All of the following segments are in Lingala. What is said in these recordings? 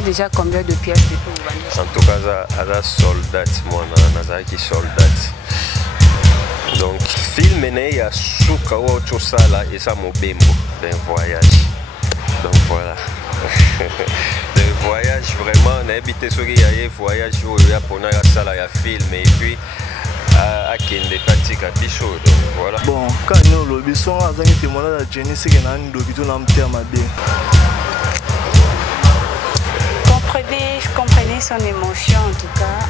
a déjà combien de pièces de tout? En tout cas, à soldat, moi, qui soldat. Donc, film il y a souka ou sala et ça mon bimbo d'un voyage. Donc voilà. Le voyage vraiment, on a habité sur le voyage où il y a pour la salle, il y a film et puis à Kende pratique à Bichot. Donc voilà. Bon, quand nous le bisson a zangé témoignage à Jenny, c'est qu'il y a un dobito n'a pas mal. Comprenez son émotion en tout cas.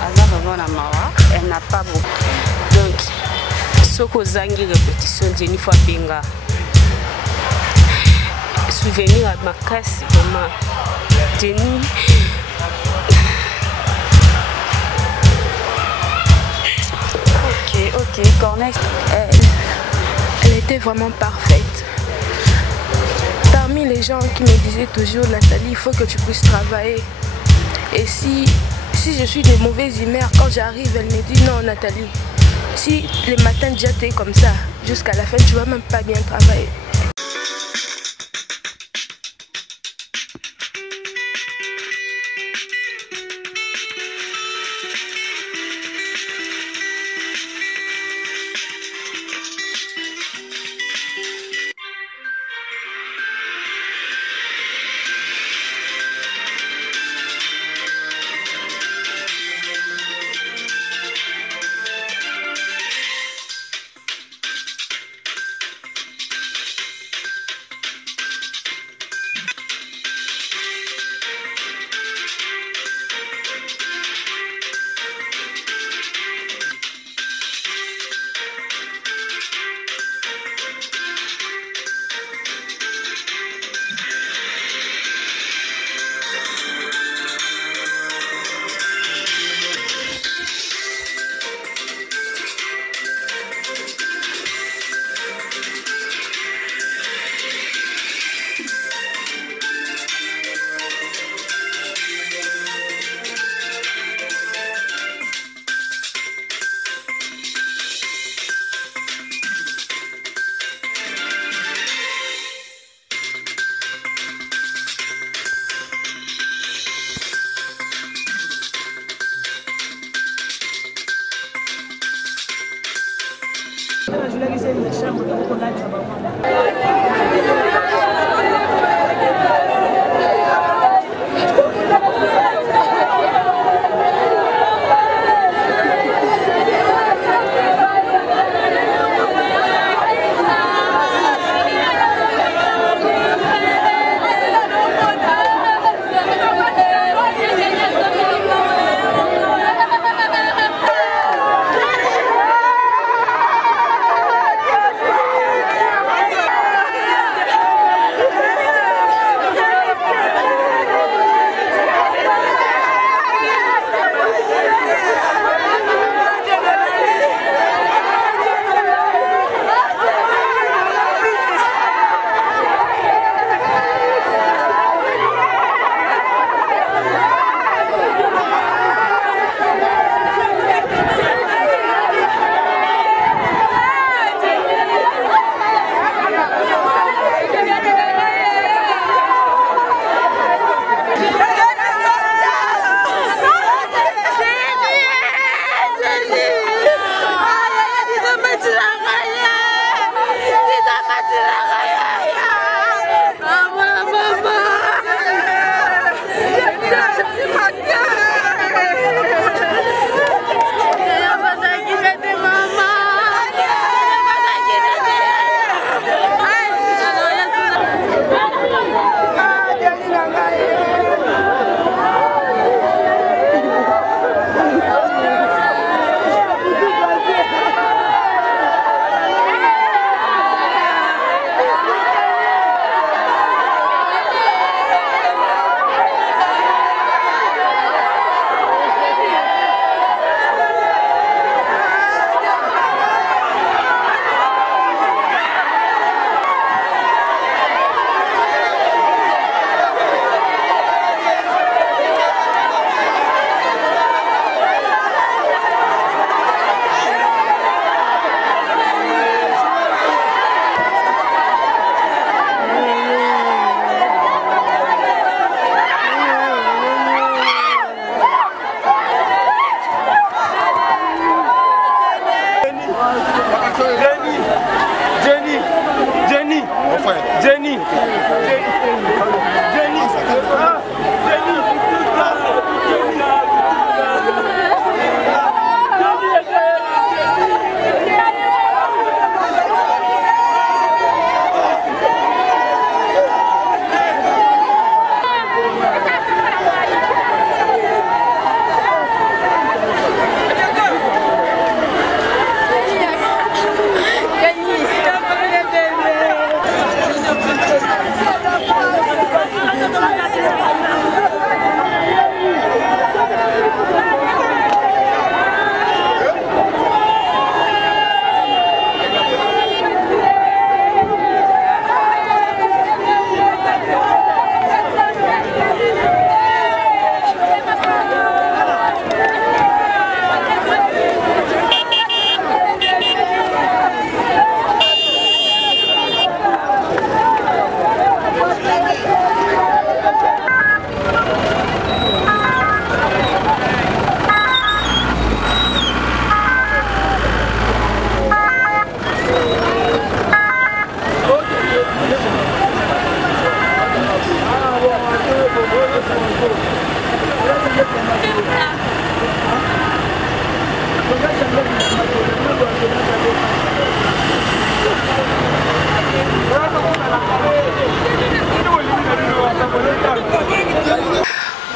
Elle n'a pas beaucoup. Donc, ce que Zangi répétition Jenny fois Benga. Souvenir à ma casse vraiment. Jenny. Ok, Corneille. Elle était vraiment parfaite. Parmi les gens qui me disaient toujours, Nathalie, il faut que tu puisses travailler. Et si je suis de mauvaise humeur, quand j'arrive, elle me dit non, Nathalie. Si le matin déjà t'es comme ça, jusqu'à la fin, tu vas même pas bien travailler.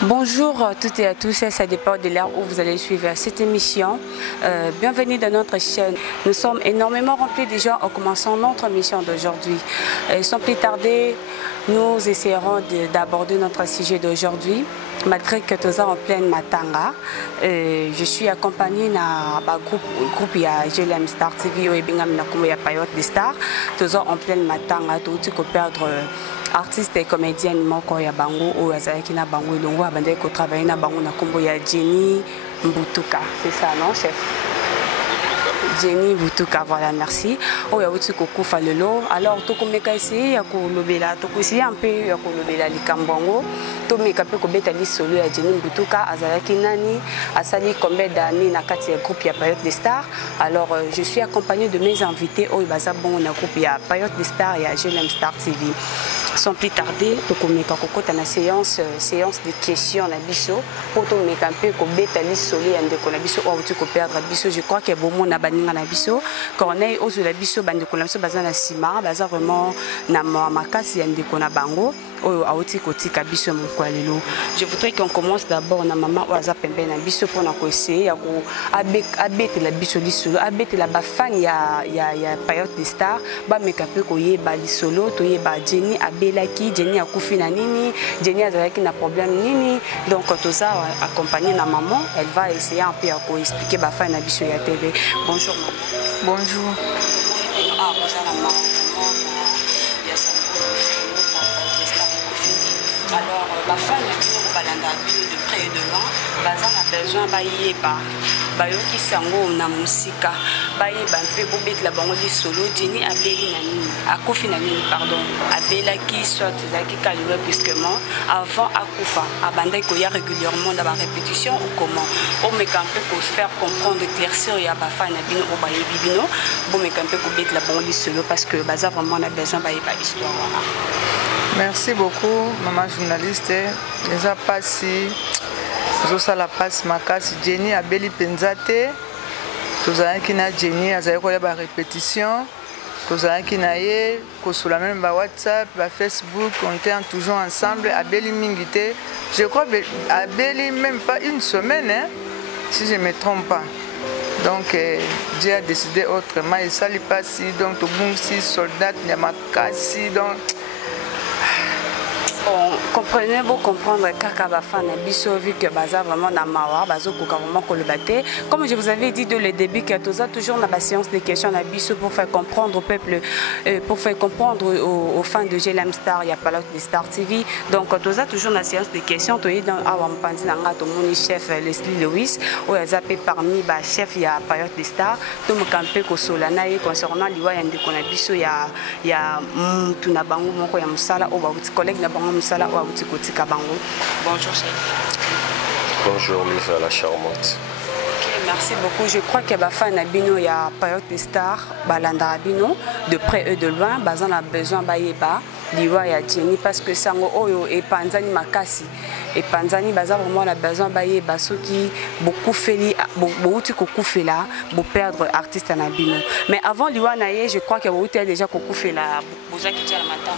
Bonjour à toutes et à tous, ça dépend de l'heure où vous allez suivre cette émission. Bienvenue dans notre chaîne. Nous sommes énormément remplis de gens en commençant notre mission d'aujourd'hui. Sans plus tarder, nous essaierons d'aborder notre sujet d'aujourd'hui. Malgré que nous sommes en pleine matanga, je suis accompagnée d'un groupe GLM Star TV et la période des stars. Nous sommes en pleine matanga, tout ce qu'on perdre. Artiste et comédienne moko ya bango o azaki na bango longo abandé ko travailler na bango na kombo ya Jenny Mbutuka, c'est ça non chef? Jenny Mbutuka, voilà, merci. Oh ya uti ko kufa lelo. Alors to komeka essayer ya ko lobela, to ko essayer un peu ya ko lobela likambongo. To meka pe ko beta li solo ya Jenny Mbutuka azalaki nani, asali combien d'années na kati ya groupe ya période des stars. Alors je suis accompagnée de mes invités au baza bon na groupe ya période des stars ya GLM Star TV. Sans plus tarder, to komeka kokota na séance de questions na biso pour to meka pe ko beta li solo ya ndeko na biso o uti ko perdre biso. Je crois que bon mon na baninga na biso Corneille ozo la biso bandeko na biso baza na sima baza vraiment na makasi ya ndeko na bango oyo auti kotika biso moko lelo. Je voudrais qu'on commence d'abord na maman oaza pembe na biso pour na ko essayer ya ko abete la biso li solo abete la ba fan ya période des stars ba meka pe ko yeba li solo to yeba Jenny abelaki Jenny akufi na nini Jenny azalaki na problème nini. Donc toza accompagné na maman, elle va essayer un peu à ko expliquer ba fan na biso ya TV. Bonjour maman. Bonjour. Ah, bonjour la maman. Alors, ma femme de près et de loin, bazan a besoin bayeba, bayoki sango na musika, bayeba pe bobet la bango di solo, Jenny abeli na nini, akufi na nini pardon, abela qui soit zaki kaliwe brusquement avant akufa, abanda koya régulièrement dans la répétition ou comment, on me campe pour faire comprendre éclaircir ya ba fa na bino o bayebi bino, bon me campe pour bet la bango di solo parce que bazan vraiment a besoin bayeba histoire. Merci beaucoup, maman journaliste. Déjà passé, la passe makasi Jenny abeli penzate. Tozalaki na Jenny azali koya ba répétition. Tozalaki na ye kosula même ba WhatsApp, ba Facebook, on était toujours ensemble. Abeli mingite. Je crois abeli même pas une semaine, hein, si je ne me trompe pas. Donc Dieu a décidé autrement. Et ça lui passe donc tout bon si soldat nyamakasi donc. Comprenez, vous comprendre kaka bafana biso vu que baza vraiment na mawa bazo koka vraiment kolobate. Comme je vous avais dit dès le début que toza toujours na ba séance de questions na biso pour faire comprendre au peuple, pour faire comprendre aux fans de GLM Star, il y a pas de Star TV. Donc toza toujours na séance de questions to dans awam pandi na ngato moni chef Leslie Lewis ou zappé parmi ba chef ya période des stars to mo camper ko solana et concernant liwa yande ko na biso ya tuna bango moko ya musala o ba collègue na bango musala o uti kotika bango. Bonjour chef. Bonjour Lisa la charmante. Merci beaucoup. Je crois que Bafan Abino y a période des stars, Balanda Abino, de près et de loin, Bazan a besoin Bayeba, Liwa ya Jenny parce que Sango Oyo et Panzani Makasi. Et Panzani Bazan vraiment a besoin Bayeba, ceux qui beaucoup fait beaucoup fait là, pour perdre artiste en Abino. Mais avant Liwa Naye, je crois que vous avez déjà beaucoup fait là, vous avez déjà le matin,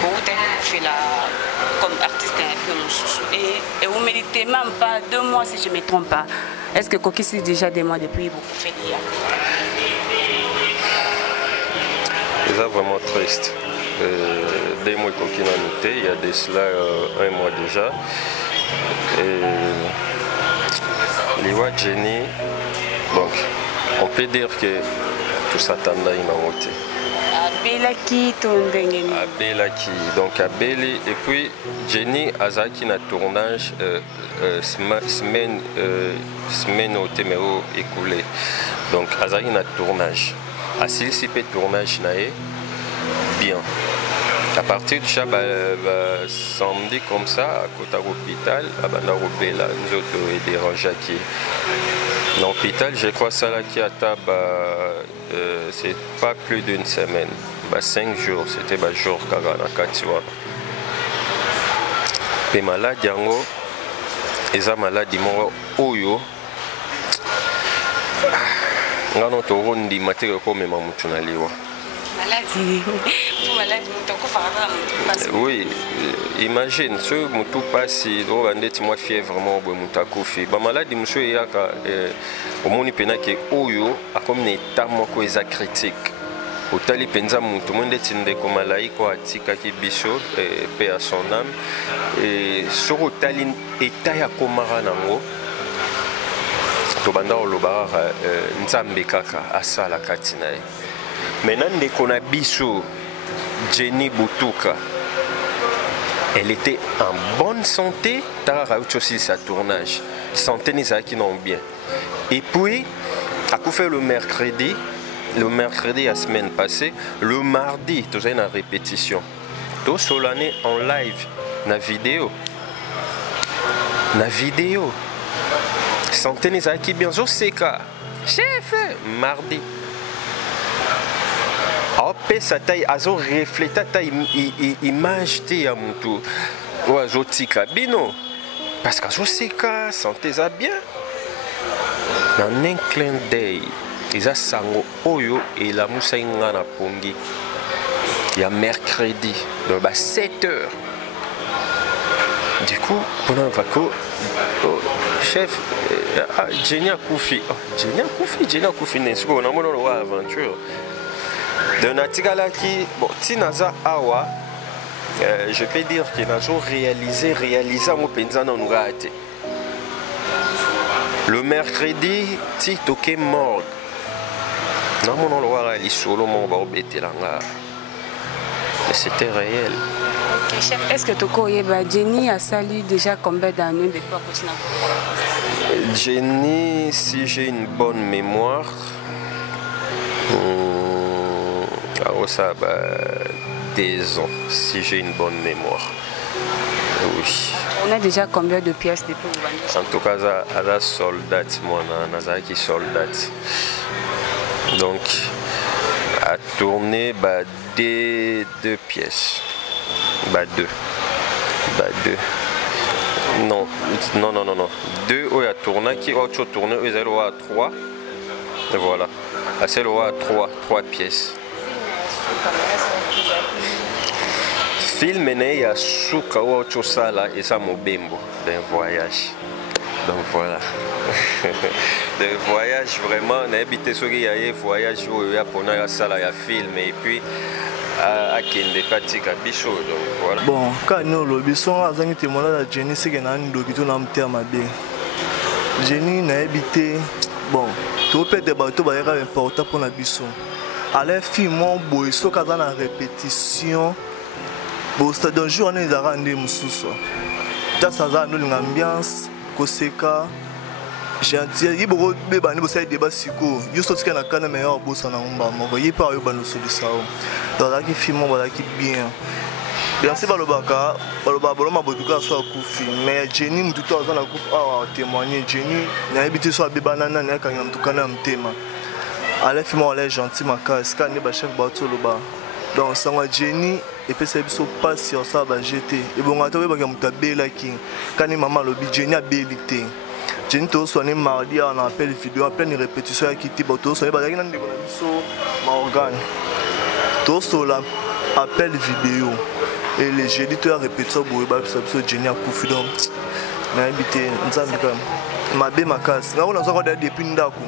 vous avez fait là comme artiste en Abino. Et vous méritez même pas 2 mois si je ne me trompe pas. Est-ce que Koki c'est déjà des mois depuis beaucoup fait hier? C'est vraiment triste. Des mois Koki n'a noté, il y a de cela 1 mois déjà. Liwa Jenny, donc on peut dire que tout ça tanda il m'a monté. Abelaki tondengeni. Abelaki, donc Abeli et puis Jenny Azaki na tournage semaine au Téméo écoulé. Donc Azaki na tournage. À Silsipé tournage naé bien. À partir du chat samedi comme ça à côté de l'hôpital, à Banarobela, nous autres dérangés qui. Dans l'hôpital, je crois ça là qui a c'est pas plus d'1 semaine. 5 jours, c'était le jour Kagana Katiwa. Et malade, yango, ils ont maladie, moi, oyo. Merci maladie. Oui, imagine, ce moutou passe, on dit moi fièvre vraiment bon moutakofi. Ba maladie monsieur yaka au moni pena ke oyo a comme un état moko eza critique. Au tali penza moutou monde tinde ko malai ko atika ki biso paix à son âme et sur au tali état ya komara nango. To banda oloba nzambe kaka asala katina. Maintenant ndeko na biso Jenny Butuka, elle était en bonne santé, t'as aussi sa tournage, santé n'est qui non bien. Et puis, à coup fait le mercredi la semaine passée, le mardi, tu as une répétition. Tu sur l'année en live, na vidéo, santé n'est qui bien, je sais que chef, mardi. Après sa taille, azo refléta ta image te amutu. Ou azo tika bino. Parce que je sais que santé ça bien. Dans un clin d'œil, ils a sango oyo et la moussa ingana pongi. Il y a mercredi, donc 7h. Du coup, pendant le vaco, chef, Jenny a Koufi. Jenny a Koufi, n'est-ce qu'on a mon aventure. De Natigala qui, bon, Tinaza Awa, je peux dire qu'il a réalisé mon penza dans Nourate. Le mercredi, ti toqué mort. Non, mon nom est solo, mon barbette langa. Mais c'était réel. Ok, chef, est-ce que Toko Yeba Jenny a sali déjà combien d'années depuis à continuer? Jenny, si j'ai une bonne mémoire. Ça des ans, si j'ai une bonne mémoire. Oui. On a déjà combien de pièces depuis? En tout cas, à la soldat, moi, qui soldat. Donc, à tourner, deux pièces. Deux. Non. Deux, à tourner, qui autre tourner, ils ont à 3. Et voilà. C'est le à 3 pièces. Film est à Souka ou Chosala et ça mobembo d'un voyage. Donc voilà. D'un voyage vraiment, on a habité sur le voyage où il y a pour la salle à film et puis à Kende Katika Bicho. Donc voilà. Bon, quand nous le bison a zangé témoignage à Jenny, c'est qu'on a un document dans le terme bien. Jenny n'a habité. Bon, tout peut être bateau baïra important pour la bison. Allez, film, boy, so quand la répétition. Bon, c'est un jour on est à rendre mususo. Ça ça a une ambiance, koseka. J'ai dit il faut que bébé nous ça débat siko. Yo sorti que na kana meilleur boss na umba moko. Il pas yo ba no solution. Dans la qui film voilà qui bien. Bien c'est pas le baka, ba boloma botuka so akufi. Mais Jenny mututo azana ku a témoigner Jenny na habité so bébé nana na kanga mutuka na mtema. Allez film on est gentil maka, est-ce qu'on est ba chef bato lo ba. Donc ça Jenny et puis c'est pas sur ça va jeter et bon attends ba mutabela ki kani maman lobi Jenny a belité Jenny to soné mardi on appelle vidéo en pleine répétition qui ti bato soné ba ki ndeko na biso ma organe to sola appel vidéo et les jeudi to répétition boye ba biso Jenny a kufi donc na habité nzambi comme mabe makasi ngako nazo ko depuis ndako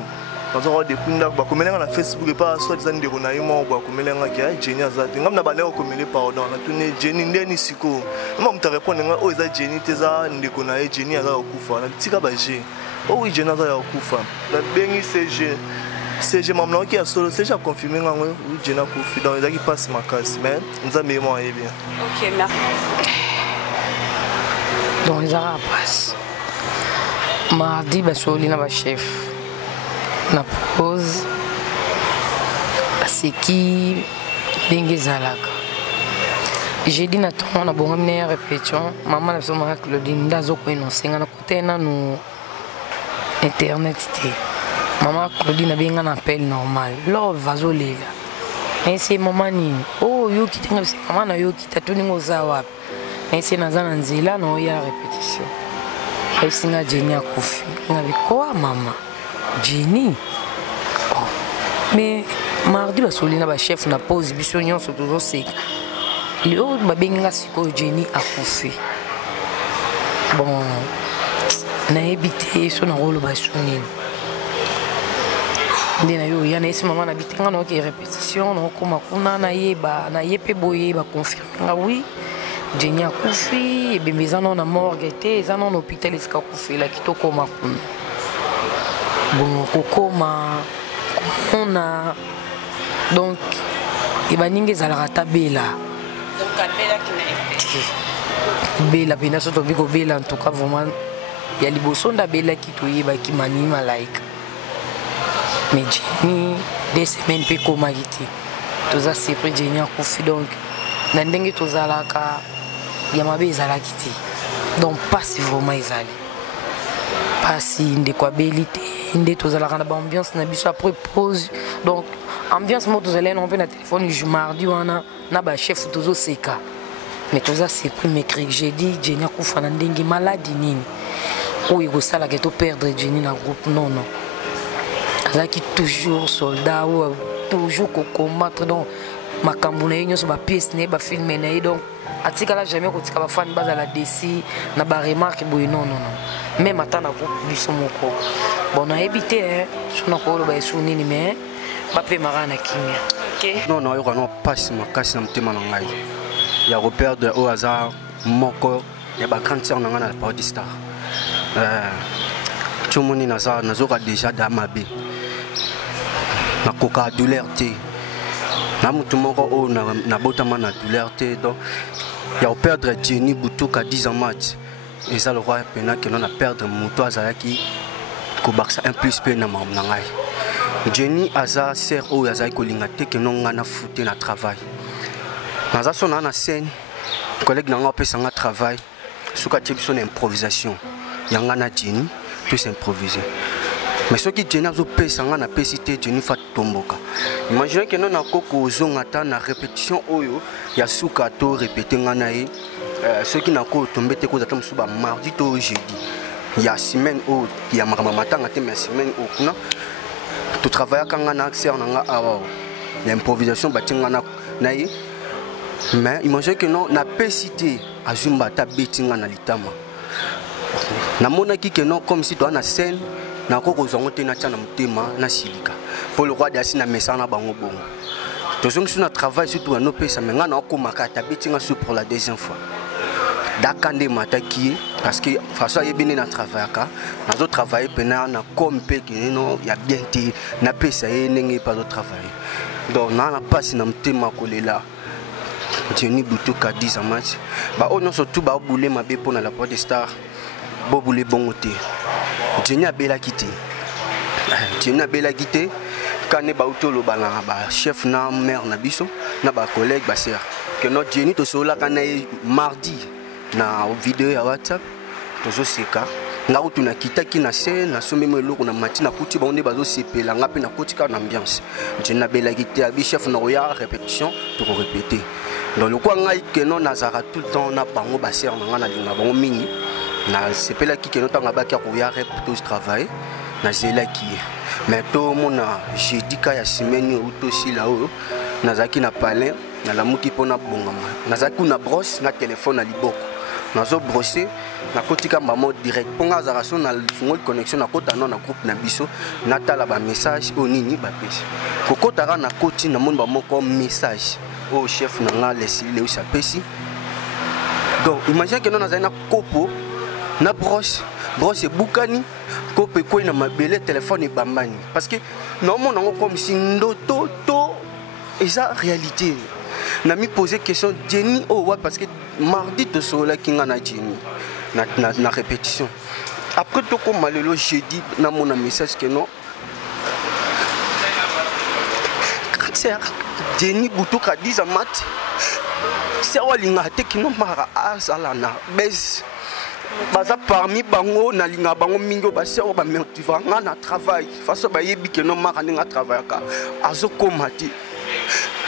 nazo ko depuis ndako ba komelenga na Facebook pas soit disant ndeko na yimo ba komelenga ki Jenny azati ngam na ba leo komele pardon na tune Jenny ndeni siko mama mta répondre nga o eza Jenny teza ndeko na Jenny aza okufa na tika ba je o oui Jenny aza okufa na bengi CG mamna ki a solo CG a confirmé nga oui Jenny akufi donc ezaki passe makasi mais nzambe mo ayebi. OK, merci. Donc les arabes passe mardi ba soli na ba chef na pause c'est qui Bengezalaka. J'ai dit na ton na bonga mine répétition maman na soma Claudine ndazo ko inonsenga na kotena no internet té maman Claudine benga na appel normal love vazolela mais c'est maman ni oh yo kitinga c'est maman na yo kitatu ningoza wapi mais c'est nazana nzila no ya répétition et singa Jenny akufi ngabi quoi maman Jenny oh. Mais mardi basoli na ba chef na pause biso nyonso tozoseka leo babenga sikoyo Jenny akufi bon nayebi te so na koloba so nini nde na yo ya na esi mama na bitenga na oke répétition na okoma kuna nayeba nayepe boye baconfirme nga oui Jenny akufi ebembe eza nano na morgue te eza nano na hôpital esika akufelaki tokoma kuna bon kokoma komona donc ebaningi ezalaka ata bela bela mpena so tobi kobela en tout cas vraiment ya liboso ndabelaki toyebaki mani malaika mais Jenny 2 semaines mpe komaki te toza surpris Jenny akufi donc na ndenge tozalaka ya mabe ezalaki te donc pasi vraiment ezali pasi ndeko abeli te nde tozalaka na baambiance na biso après pause donc ambiance mo tozalaki na mpe na telefone mardi wana na bachef tozoseka mais toza surpris mercredi jeudi Jenny akufa na ndenge maladi nini oyo ekosalaka toperdre Jenny na groupe non non azalaki toujours soldat ou toujours combattre donc makambo na ye nyonso bapiese na ye bafilme na ye donc atikala jamais kotika bafani bazala desi na baremarke boye non non non même ata na groupe biso moko bon nayebi te so nakoloba esu nini mais bapemaka na kimia non nayoka no pasi makasi na motema na ngai ya koperdre oyo aza moko ya bagrande sœur na ngai na Paradis Star tiomoni nazoka déjà da mabe nakoka douleur te na mutu moko oyo nabotama na douleur te donc ya koperdre Jenny butuka 10 ans match eza le roi pena ke non na perdre moto azalaki kobakisa un plus pe na mamu na ngai Jenny aza sœur oyo azalaki kolinga te ke non nga na fute na travail naza so na scène collègue na nga apesa nga travail suka tie biso na improvisation yanga na Jenny tous improviser mais ce qui Jenny azopesa nga na pesi te Jenny fa tomboka imagine ke non nakoko ozonga ta na répétition oyo ya suka to répéter nga na ye ceux qui n'ont tombé te cause attendre suba mardi to jeudi ya semaine o ya makama matanga te mais semaine o kuna to travailler kanga na accès na nga awa l'improvisation batinga na ye mais imagine que non na pesité azumba ta betinga na litama na monaki que non comme si toi na scène na koko zongo te na tia na mutema na silika pour le roi d'assi na mesana bango bongo to zongo sur na travail surtout na no pesa mais nga na komaka ta betinga sur pour la deuxième fois dakande mataki parce que façon yebine na travaillaka nazo travailler pena na kompe que non ya bien te na pesa ye ndenge pas au travail donc na passe na mutema kolela Jenny butuka 10 match ba on surtout ba boule mabe pour na la Paradis Star bo boule bongo te Jenny abela kité Jenny abela kité kané ba utolo bana ba chef na mère na biso na ba collègue ba sœur que notre Jenny to sola kana mardi na vidéo ya WhatsApp tozo seka nga utu na kitaki na scène na somé mo loko na matina kuti ba onde bazo sepela nga pe na kotika na ambiance Jenny abela kité abi chef na roya répétition to répéter dans le coin ngai que non nazara tout le temps na bango ba sœur nga na linga bango mingi na sepela ki que non tanga ba ka roya rep to travail na zela ki mais to mona jeudi ka ya semaine ou to si là haut nazaki na palais na la muki pona bongama nazaki na brosse na téléphone na liboko nazo brosser na kotika mamo direct ponga zara so na fungol connexion na kota na groupe na biso na tala ba message o nini ba pesi kokota na koti na monde ba moko message au chef na nga lesili le sa pesi donc imagine que non nazali na kopo na brosse bukani kope ko na mabele téléphone e bambani parce que normalement on comme si ndoto to eza réalité na mi poser question Jenny oh ouais parce que mardi to sola kinga na Jenny na répétition après to comme malelo jeudi na mon message que non cancer Jenny butuka 10 mat c'est walinga te kino mara azalana bes baza parmi bango na linga bango mingo ba sero ba motiva nga na travail façon ba yebi que non mara nga travail ka azo komati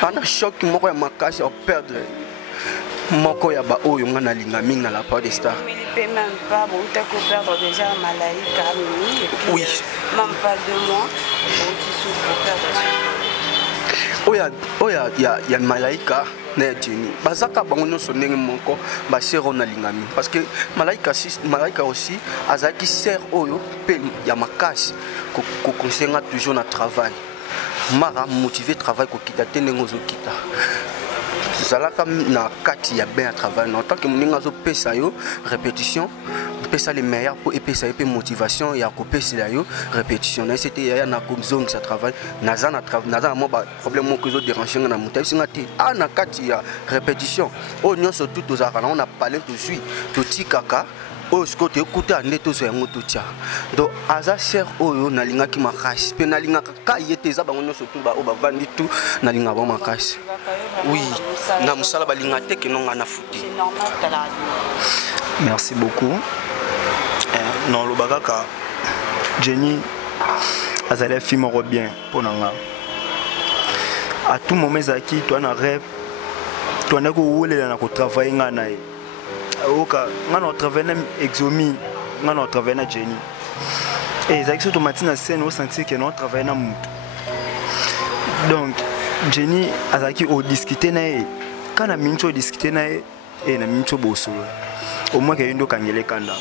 ana choc moko ya makasi au perdre moko ya ba oyo nga na linga mingi na la Paradis Star peut même pas bon t'as que perdre déjà malaika oui même pas 2 mois bon tu souffres perdre ya malaika na Jenny bazaka bango nyonso ndenge moko basero na lingami parce que malaika aussi azaki sert oyo pe ya makasi ko konsenga toujours na travail mara motiver travail ko kita te ndenge ozokita zalaka na kati ya bien à travail en tant que moninga zo pesa yo répétition pesa les meilleurs pour epesa pe motivation ya ko pesa yo répétition na c'était ya na ko zone ça travail naza mo ba problème mo ko zo déranger na mutai singa te na kati ya répétition o nyonso tout ozaka na on a parlé tout suite to tikaka o skote ekuta ndeto zo yango to tia donc aza ser oyo na linga ki makasi pe na linga ka yete za bango nyonso tout ba o ba vandi tout na linga ba makasi oui na musala ba linga te ke nonga na futi. Merci beaucoup. Non le bagaka Jenny azale film bien pour nanga à tout moment zaki toi na rêve toi na ko wolela na ko travailler ngana e oka ngana travailler na exomi ngana travailler na Jenny et zaki automatique na scène au sentir que non travailler na mutu donc Jenny azaki o discuter na e kana mincho discuter na e na mincho bosolo au moins que ndo kangele kanda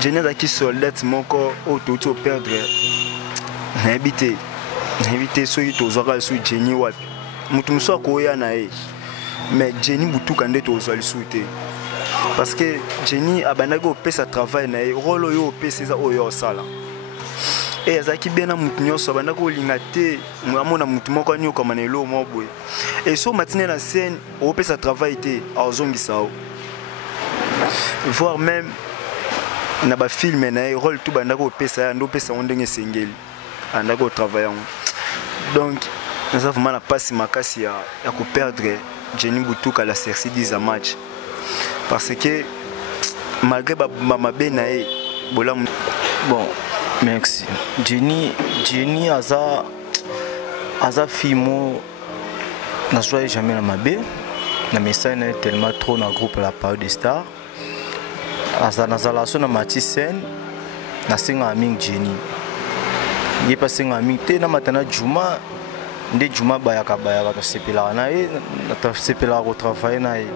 Jenny azaki soldat moko o tout au perdre na habité soki tozwaka lisusu Jenny wapi mutu mosusu akoya na ye mais Jenny butuka nde tozwa lisusu te parce que Jenny abandaki opesa travail na ye role oyo opesa eza oyo osala e azalaki bien na mutu nyonso abandaki olinga te amona mutu moko anyokama na eloko moko boye e so matine na scène opesa travail te azongisa o voire même na ba film na ye role tout bandaki opesa ya ndo opesa ngo ndenge esengeli andako travailler donc nous avons vraiment la passe makasi ya ko perdre Jenny Butuka la Cerci 10 match parce que malgré ma benae bola bon merci Jenny aza fimo na joie jamais na mabe na message na tellement trop na groupe la Parole des Stars aza na relation na Matisen na singa aming Jenny il passé en amitié na matana Juma nde Juma bayaka to sepela na e to sepela ko travailler na e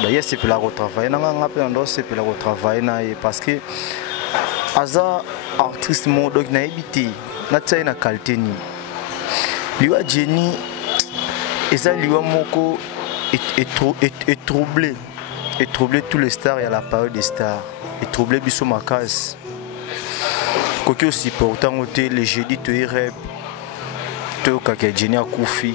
d'ailleurs sepela ko travailler na nga pe ndo sepela ko travailler na e parce que aza artiste mo donc na ebité na tsai na qualité ni liwa Jenny eza liwa moko est troublé tous les stars et à la Parole des Stars et troublé biso makasi Koki aussi pourtant les jeudi te irep to kaka Jenny akufi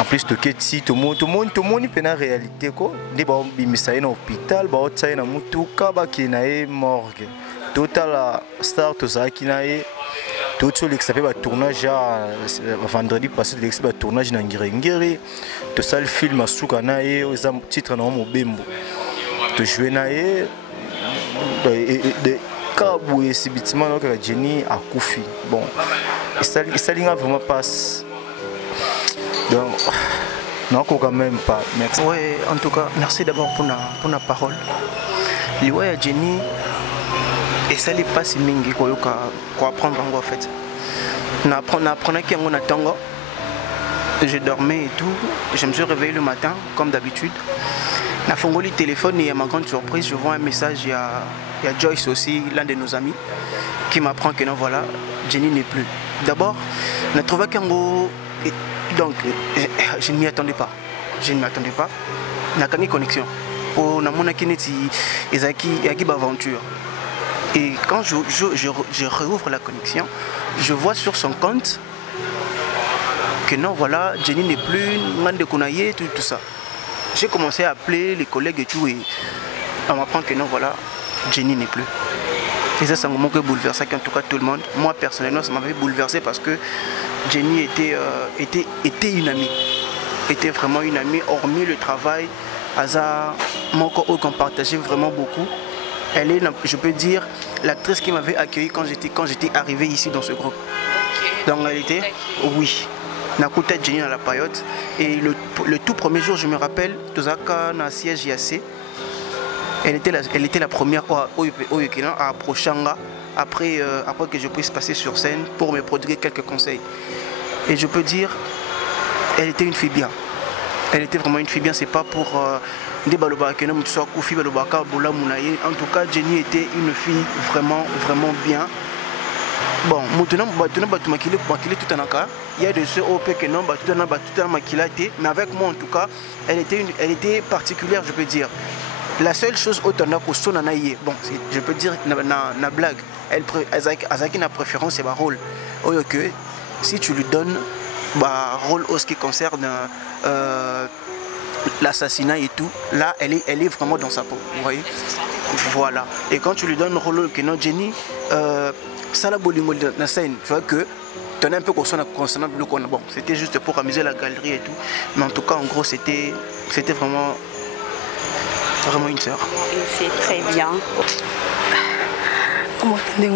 en plus to keti to monde pena réalité ko ndi ba bimisa na hôpital ba otsa na mutuka ba kina e morgue total star to zaki na e to to l'expé ba tournage vendredi passé l'expé ba tournage na ngirengiri to sal film asuka na e za titre na mobembo to jouer na e Kabou et subitement donc Jenny a Koufi. Bon, ça vraiment passe. Donc, non, quand même pas. Merci. Oui, en tout cas, merci d'abord pour la parole. Ouais, Jenny, et ça n'est pas si mingi quoi apprendre en fait. N'apprenant qu'il y a un tango. Je dormais et tout. Je me suis réveillé le matin comme d'habitude. Na fongoli téléphone et à ma grande surprise, je vois un message, il y a Joyce aussi, l'un de nos amis, qui m'apprend que non, voilà, Jenny n'est plus. D'abord, on a trouvé qu'un gros... Donc, je ne m'y attendais pas. Je ne m'attendais pas. On a gagné connexion. On a mon akineti, il y a une aventure. Et quand je réouvre la connexion, je vois sur son compte que non, voilà, Jenny n'est plus, Mande Kounaye, tout ça. J'ai commencé à appeler les collègues et tout, et on m'apprend que non, voilà, Jenny n'est plus. Et ça, c'est un moment qui a bouleversé en tout cas tout le monde. Moi, personnellement, ça m'avait bouleversé parce que Jenny était une amie. Était vraiment une amie, hormis le travail. Aza, mon corps qu'on partageait vraiment beaucoup. Elle est, je peux dire, l'actrice qui m'avait accueilli quand j'étais arrivé ici dans ce groupe. Dans la réalité, oui. Nakuta Jenny à la période. Et le tout premier jour, je me rappelle, Tozaka na siège IAC. Elle était la première à Prochanga après que je puisse passer sur scène pour me prodiguer quelques conseils. Et je peux dire, elle était une fille bien. Elle était vraiment une fille bien, c'est pas pour des balobaka, en tout cas Jenny était une fille vraiment bien. Bon, maintenant il y a des ceux au que non, mais avec moi en tout cas, elle était particulière, je peux dire. La seule chose autant que bon, je peux dire na blague, elle a une préférence, c'est le rôle. Que si tu lui donnes rôle en ce qui concerne l'assassinat et tout, là elle est vraiment dans sa peau, vous voyez. Voilà. Et quand tu lui donnes rôle que non, Jenny, ça la bolingo dans la scène, tu vois que tu as un peu concernant le qu'on bon, c'était juste pour amuser la galerie et tout, mais en tout cas en gros c'était vraiment une sœur. C'est très bien. Comment tu dis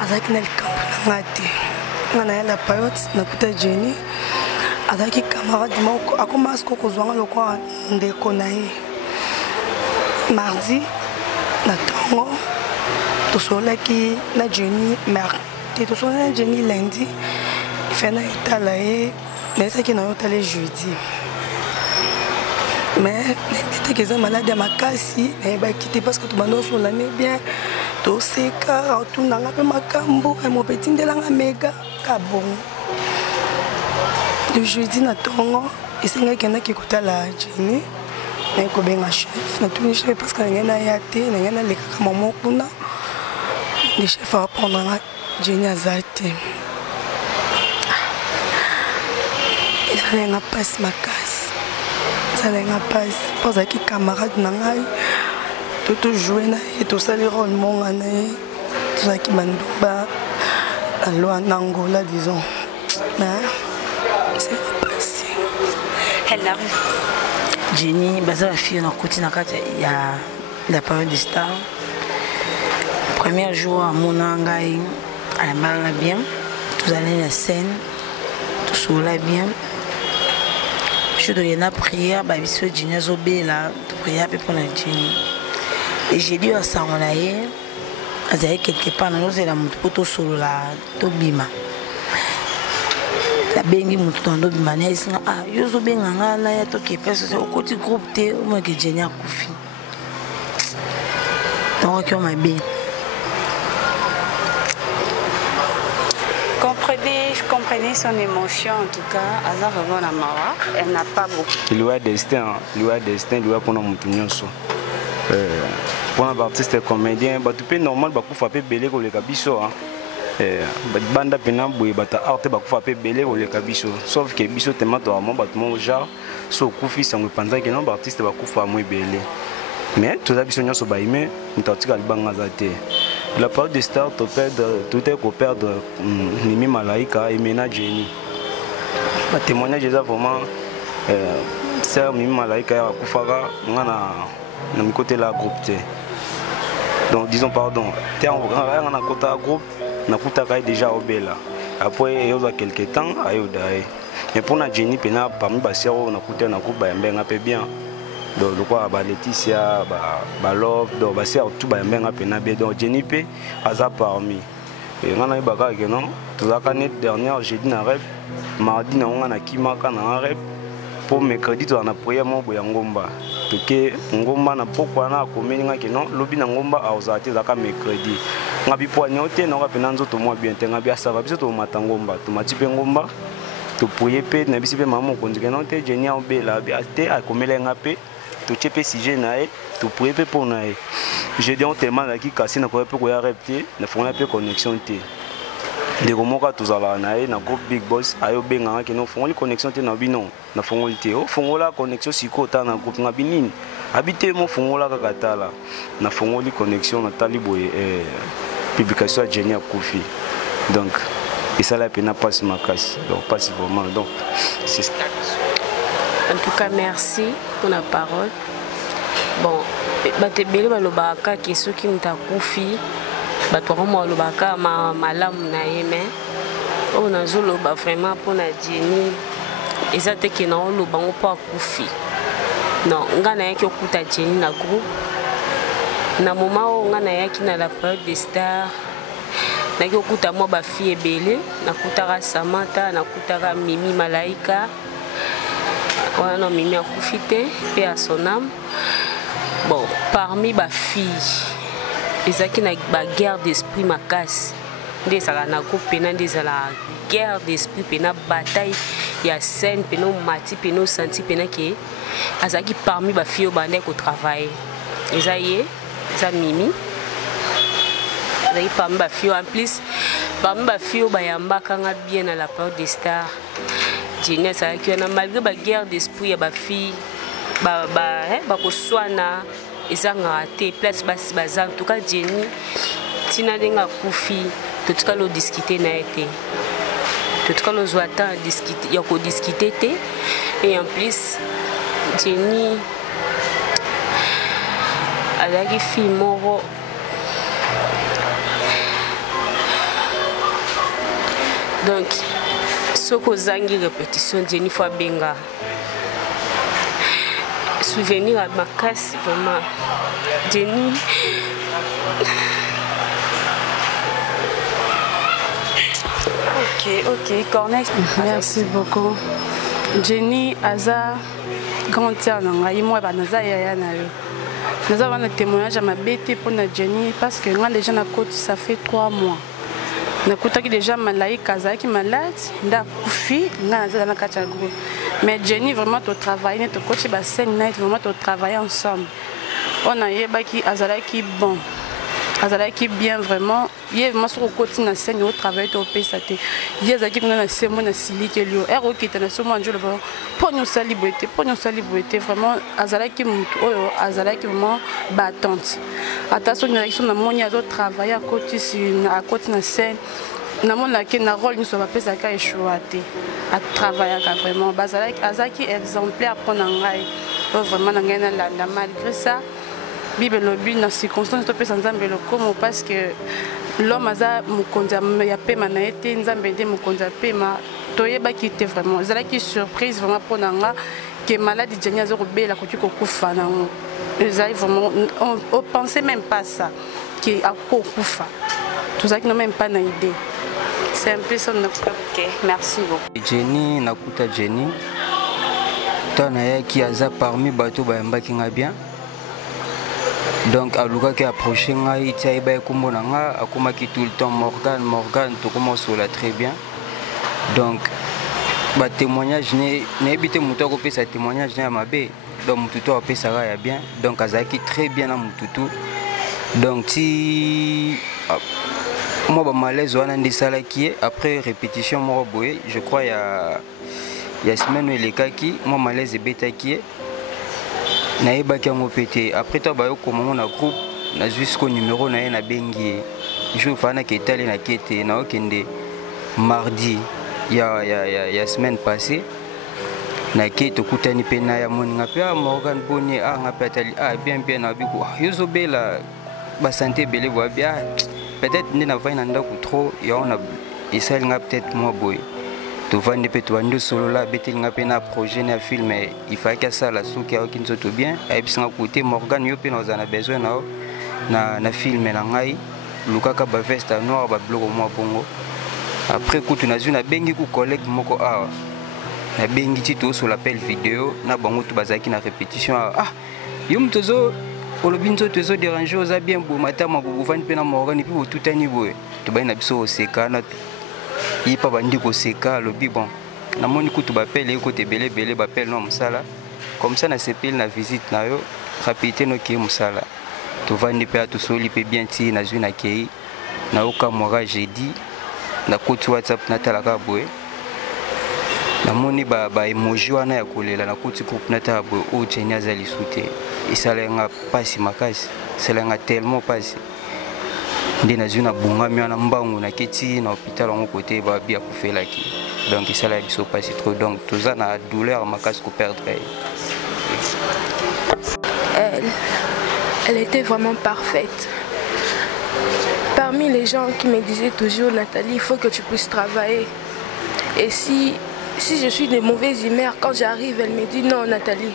azaki na likambo na ngati ngana ya la période nakuta Jenny azaki camarade moko akomasi kokozwanga lokwa ndeko na ye mardi na tongo tosolaki na Jenny mardi tosolaki na Jenny lundi ife na etala ye naesaki na yo tala jeudi mais n'était que malade à ma casse mais quitter parce que tout le monde sur l'année bien tout c'est car tout n'a pas ma cambo et mon petit de la méga cabon le jeudi na tongo et c'est quelqu'un qui écoute la Jenny mais ko benga chef na tout chef parce que ngena yate ngena le kaka maman kuna le chef va prendre Jenny azate il n'a pas ma casse ça n'a pas posé qui camarade nangai tout jouer na et tout ça les rôles mon année tout ça qui manduba la loi n'Angola disons mais c'est passé elle arrive Jenny baza la fille na côté na kati ya la période des stars premier jour à mon angai elle m'a bien tous allés la scène tout sur la bien je dois y prière bah bisou Jenny zobé là prière pour la Jenny et j'ai dit à ça on a eu azali quelque part na nous la moto solo la tobima la bengi moto ndo bima na isinga yo zobenga ngala ya to kepesa au côté groupe te au moins que Jenny a kufi donc on m'a bien. Comprenez son émotion en tout cas. Azar vraiment la mawa, elle n'a pas beaucoup. Il y a destin, il y a pour nous tous. Pour un artiste comédien, tu peux normal bah faire belé pour les cabisso. Banda pena boy bata arte bah faire belé pour les cabisso. Sauf que bisso tellement toi mon battement genre so kufi ça me pense que non artiste bah faire moins belé. Mais tout ça bisso nyonso ba aimé, m'tatika libanga zate. La part des stars, tout est qu'on perd Nimi Malaika et Mena Jenny. Le témoignage est vraiment c'est Nimi Malaika à Koufara, on a un côté la groupe. Donc disons pardon, on a un côté groupe, on a déjà au Bella. Après il y a quelques temps, mais pour la Jenny, parmi les sœurs, on a côté un groupe un peu bien. Donc le quoi Laetitia Love donc c'est tout bien penabe donc Jenny P aza parmi et on a eu bagarre que non tout ça l'année dernière jeudi na rep mardi na on a kimaka na rep pour mercredi tu en a prière mon boya ngomba to que ngomba na pourquoi na komeninga que non lobi na ngomba a ozate zaka mercredi ngabi poignet te na ka penanzo to moi bien te ngabi ça va biso to matangomba to matipe ngomba to prier pe na bisi pe maman konzi que non te Jenny au bela te a komelenga pe tu chepe sujet nae tu pourrais pas pour nae j'ai dit on tellement là qui cassé na quoi peut quoi répéter na fond un peu connexion té de comment ka tous ala nae na groupe big boss ayo benga ki no fond li connexion té na bino na fond li té o fond la connexion siko ta na groupe na binini habité mo fond la ka katala na fond li connexion na taliboye publication à Jenny Koufi donc et ça la peine passe ma casse donc passe vraiment donc c'est ça. En tout cas, merci pour la parole. Bon, batebele balobaka ki soki mutakufi batwamo balobaka malamu na yeme on a zoloba vraiment pour na Jenny ezate ki na oloba ngo pa kufi non ngana yaki okuta Jenny na groupe na moment o ngana yaki na la période des stars naki okuta mwa bafille ebele, nakutaka Samantha, nakutaka Mimi Malaika, wana Mimi akufi te, paix à son âme. Bon, parmi bafilles, ezaki na ba guerre d'esprit makasi. Nde ezala na groupe pena, nde ezala guerre d'esprit pena, bataille ya scène pena, mati pena, senti pena ke azaki parmi bafilles au bandé ko travailler. Eza ye, eza Mimi. Parmi ma fille en plus, parmi ma fille au Bayamba quand on bien à la période des stars, Jenny ça qui a malgré la guerre d'esprit à ma fille, soana ils ont raté place bas en tout cas Jenny, tina denga kufi, tout cas le discuter n'a été, tout cas le zoata discuter, y a quoi discuter et en plus Jenny, elle a qui fille moro. Donc, ce que j'ai répétition, Jenny fois benga. Souvenir à ma casse, vraiment. Jenny. Ok, Corneille. Merci beaucoup. Jenny, Aza, grand tiers, moi, Naza Yaya Nayo. Nous avons un témoignage à ma bête pour Jenny parce que moi, déjà, ça fait 3 mois. Nakutaki déjà Malaika azaki malade nda kufi nga naza na kati ya groupe mais Jenny vraiment to travailler ne to coach ba scène night vraiment to travailler ensemble on a yebaki azalaki bon azalaki bien vraiment yé vraiment sur côté na scène au travail to pesa te yé azaki na semo na silike lio ero kita na somo anjo le bon pour nous célébrer vraiment azalaki mutu oyo azalaki vraiment battante attention na élection na moni azo travailler à côté na scène na mona ke na rôle nous so ba pesa ka échouaté à travailler vraiment bazalaki azaki exemplaire pour ngai vraiment na ngena la malgré ça Bible lobby dans circonstances to pesa nzambe lokomo parce que l'homme aza mukonza ya pema na été nzambe de mukonza pema toyeba ki était vraiment azalaki surprise vraiment pour nanga que maladie Jenny azo robela ko kufa na vraiment on pensait même pas ça qui a kufa tout ça qui n'a même pas na idée c'est un peu ça. Ok, merci beaucoup. Jenny nakuta Jenny tana ya ki aza parmi bato bayamba ki nga bien. Donc aluka qui approché ngai tia ba kombo na nga akoma ki tout le temps Morgan to commence là très bien. Donc ba témoignage ne habité muto ko pesa témoignage na mabe donc mututo a pesa ya bien donc azaki très bien na mututo donc si moi ba malaise wana ndisala qui après répétition mo boye je crois il y a semaine les cas qui moi malaise beta qui naibaki yango pété après toi bayo comment on a groupe na jusqu'au numéro na na bengi je fana ke tali na kete na okende mardi il y a semaine passée na kete kutani pena ya moni ngapia Morgan Boni ngapia tali bien na biko yozo bela ba santé belé bo bien peut-être ni na vaina ndako trop ya on a essayé peut-être moi boy to vande pe to ando solo la betel ngape na projet na film il faut que ça la souki a aucun tout bien et puis nga côté Morgan yo pe nous en a besoin na film na ngai lukaka ba veste noir ba bloc moi bongo après coup tu na bengi ku collègue moko na bengi ti to sur l'appel vidéo na bango to bazaki na répétition yo mtozo olobinzo tozo déranger oza bien bo matama bo vande pe na Morgan et puis tout tani boy to ba na biso seka na il pas bandi ko seka lobi bon na moni kutu bapele côté belé bapele no musala comme ça na sepel na visite na yo rapidité no ki musala to vandi pe to soli pe bien ti na zui na kei na oka mora jeudi na kutu WhatsApp na talaka boy na moni ba emoji wana ya kolela na kutu groupe na ta boy o Jenny azali soute isala nga pasi makasi sala nga tellement pasi ndé na zuna bunga mi na mbangu na keti na hôpital en côté ba bia ko felaki donc ça la biso pas trop donc tout ça na douleur makasi ko perdre elle était vraiment parfaite. Parmi les gens qui me disaient toujours Nathalie il faut que tu puisses travailler et si je suis de mauvaise humeur quand j'arrive elle me dit non Nathalie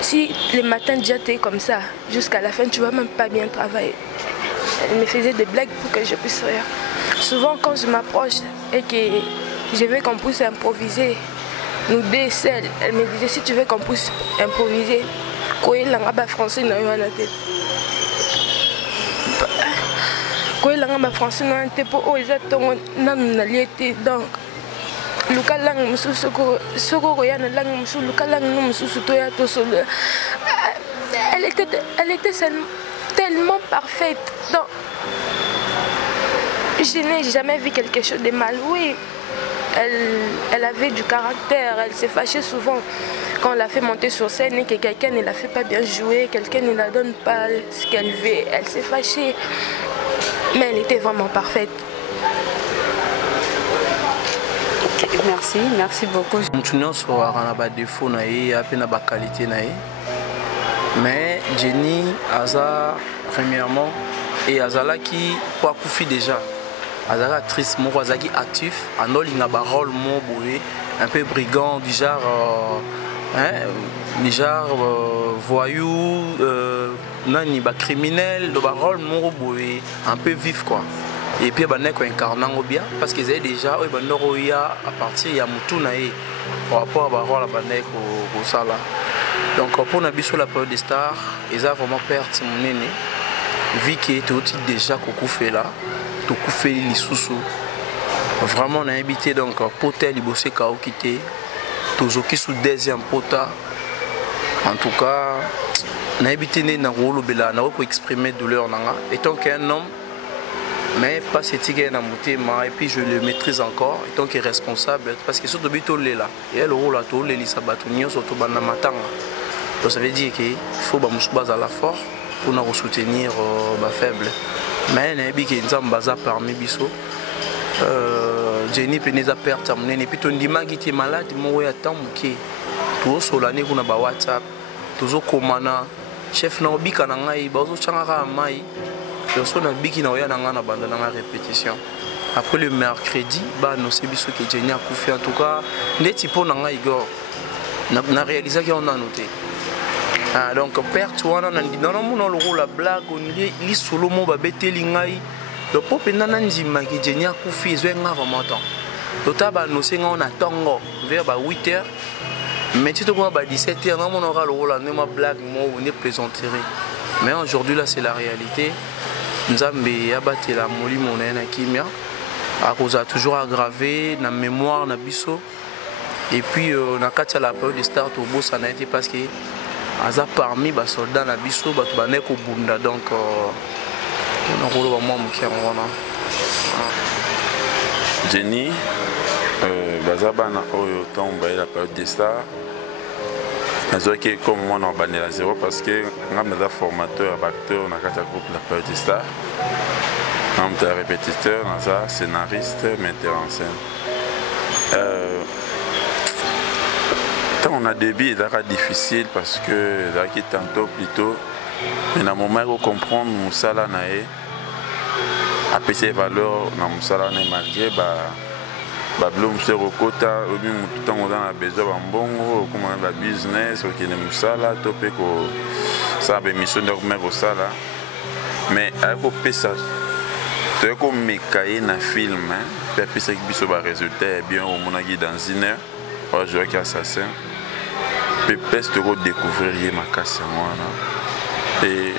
si le matin déjà t'es comme ça jusqu'à la fin tu vas même pas bien travailler. Elle me faisait des blagues pour que je puisse rire. Souvent quand je m'approche et que je veux qu'on puisse improviser, nous deux seuls, elle me disait si tu veux qu'on puisse improviser, quoi il a français dans la tête. Quoi il a français dans la tête pour eux exactement dans la liette donc. Luka lang musu soko ya na lang musu luka lang musu to ya to solo. Elle était tellement parfaite. Donc, je n'ai jamais vu quelque chose de mal. Oui, elle avait du caractère. Elle s'est fâchée souvent quand on l'a fait monter sur scène et que quelqu'un ne la fait pas bien jouer, quelqu'un ne la donne pas ce qu'elle veut. Elle s'est fâchée. Mais elle était vraiment parfaite. Merci beaucoup. Nous avons des défauts et des qualités. Mais Jenny, Aza, premièrement, et Azala qui a couffé déjà. Azala actrice, Azaki actif, Anol il a un rôle un peu brigand, du genre voyou, criminel, le rôle un peu vif quoi. Et puis il y a incarnant bien parce qu'ils avaient déjà à partir de Moutunaï par rapport à rôle au Sala. Donc pour la période des stars, ils ont vraiment perdu mon aîné. Vu qu'il était déjà fait là, tout fait les sous. Vraiment on a habité donc potel il bossait kao quitté, toujours qui sous deuxième pota. En tout cas, on a habité dans rôle bela, on a exprimer douleur nanga. Étant qu'un homme, mais pas cette dans mon et puis je le maîtrise encore, étant qu'il est responsable parce que surtout bito là, et le rôle à tout les sabatonio surtout bana matanga. Donc ça veut dire qu'il faut que à la fort pour nous soutenir les faibles. Mais il y a un bazar parmi biso. Jenny Peneza perte et puis ton dimanche qui est malade, il a tant que tout sur l'année qu'on a WhatsApp, toujours commandant, chef na obika na ngai, bazo changara mai, personne na biki na oya na ngana banda na répétition. Après le mercredi, bah nous c'est biso que Jenny a couffé en tout cas, les typos na ngai Igor, na réalisé qu'on a noté. Donc perte wana na ndinana le rôle la blague on li solo mo ba beteli ngai le pop nana ndima ki Jenny a kufi zo nga vraiment temps tota ba no senga on atongo vers ba 8h mais tu te vois ba 17h on aura le rôle la ma blague mo on est plaisanterie mais aujourd'hui là c'est la réalité nzambe ya batela molimo na kimia a cause a toujours aggravé na mémoire na biso et puis na katia la période de start au boss ça n'a été parce que Aza parmi les soldats na biso batu bané ko bunda donc on a rôle vraiment qui wana Jenny bazaba na oyo tomba la période des stars nazo que comme moi on bané la zéro parce que ngam na formateur acteur na kata groupe la période des stars ngam ta répétiteur naza scénariste metteur en scène on a début c'est difficile parce que qui tantôt plutôt mais dans le moment où comprendre Moussala nae a ses valeurs dans Moussala nae malgré blum se rokota au même temps on a besoin de bongo comme un business ou qui ne Moussala topé ko ça be mission de même au sala mais avec au pesa tu es comme mécaïe na film hein puis c'est que biso ba résultat bien au mon dans une heure on joue avec assassin peste de découvrir ma casse et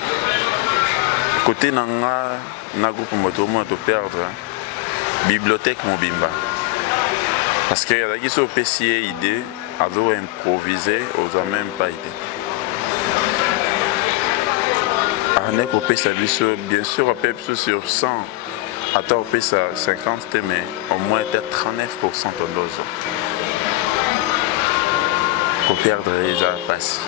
côté nanga na groupe moto to perdre bibliothèque mobimba parce que y a qui sont PCA idée à improviser aux a même pas idée on est coupé service bien sûr on peut sur 100 attends on peut ça 50 mais au moins peut-être 39% de dose pour perdre les passes.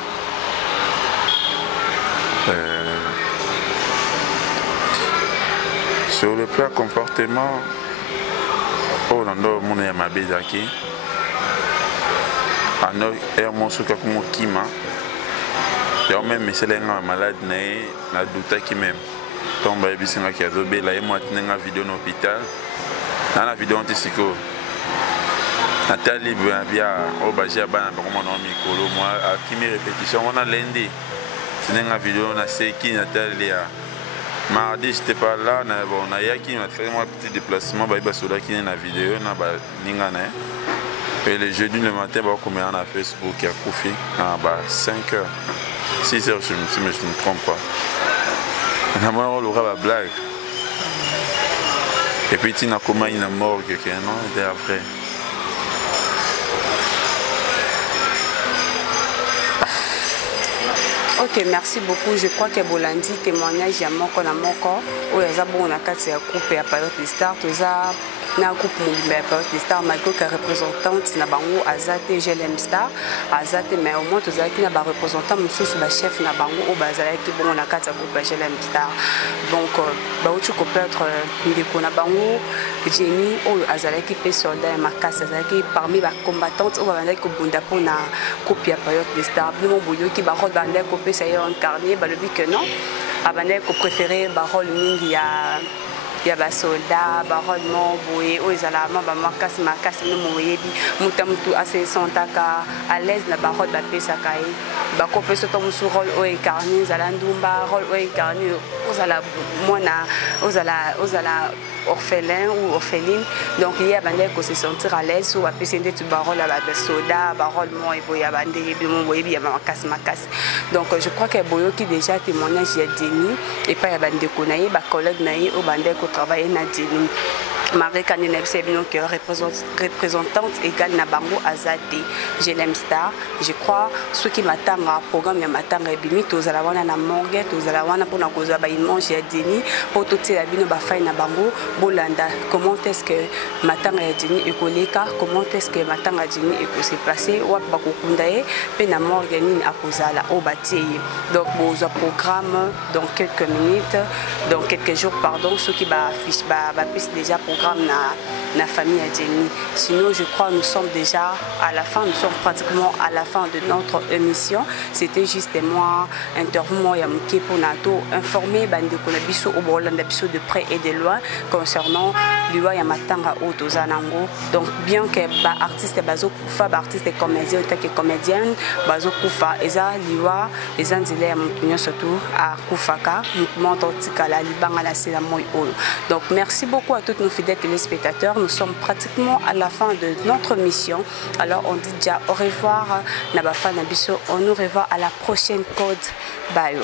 Sur le plan comportement, on a mon ami qui a mon soutien comme Kima. Et même si elle est malade, elle a douté qui même. Tombe à Bissinga qui a dobé la moi tenir vidéo dans l'hôpital. Dans la vidéo anti-psycho. Nathalie bien au Bagia Bana comme on a micro moi à qui mes répétitions on a lundi c'est une vidéo on a c'est qui Nathalie Mardi, j'étais pas là. Bon, on a fait un petit déplacement. Bah, il y a une vidéo. Et le jeudi le matin, on a fait Facebook qui a Koufi. 5h, 6h, si je ne me trompe pas. On a la blague. Et puis, il y a une morgue qui est après. Ok, merci beaucoup. Je crois que Bolandi témoignage à mon corps, où il y a bon groupe et à période de start, na groupe mobile période de star malgré que représentante na bango azate GLM Star azate mais au moins tous avec na ba représentant monsieur ba chef na bango au bazala qui bon na kata groupe GLM Star donc ba uchu ko peut-être ndeko na bango Jenny o azala qui peut soldat makasa azala qui parmi ba combattantes au bazala ko bunda pona copie à période de star bon boyo qui ba rôle bande ko peut ça incarner ba le but que non abandé ko préférer ba rôle mingi ya ba soldat ba rôle mo boye o ezala ma ba makasi no moyebi mutamtu assez sontaka à l'aise na ba rôle ba pesa kai ba ko peut surtout sur rôle o incarner zala ndumba rôle o incarner ozala mona ozala orphelin ou orpheline donc il y a bandé ko se sentir à l'aise ou ba pesa ndetu ba rôle ba soldat ba rôle mo boya bande yebi mo boyebi ya makasi donc je crois que boyo qui déjà témoignage ya Deni et pas ya bande ko na ye ba collègue na ye o bande ko travailler na Deni Marie Kanine qui représentante égale na bango azate GLM Star je crois ceux qui m'attendent à programme ya matanga ebimi tozala wana na morgue tozala wana pour na koza ba image ya Deni pour tout la bino ba fay na bango bolanda comment est-ce que matanga ya Deni ekoleka comment est-ce que matanga ya Deni eko se passer wa ba kokunda ye pe na morgue nini akozala o batie donc boza programme dans quelques minutes dans quelques jours pardon ceux qui ba affiche ba piste déjà programme na famille à Deni. Sinon, je crois nous sommes déjà à la fin, nous sommes pratiquement à la fin de notre émission. C'était juste moi, interview moi yamuke pour nato informer bande konabiso au Bolanda biso de près et de loin concernant liwa yamatanga otozanango. Donc bien que ba artiste bazo kufa, ba artiste comédien tant que comédienne bazo kufa eza liwa eza nzile ya mutunyo surtout à kufaka mouvement totikala libanga la sela moy oyo. Donc merci beaucoup à tous nos fidèles téléspectateurs. Nous sommes pratiquement à la fin de notre mission. Alors on dit déjà au revoir Nabafa Nabiso. On nous revoit à la prochaine Code Bayo.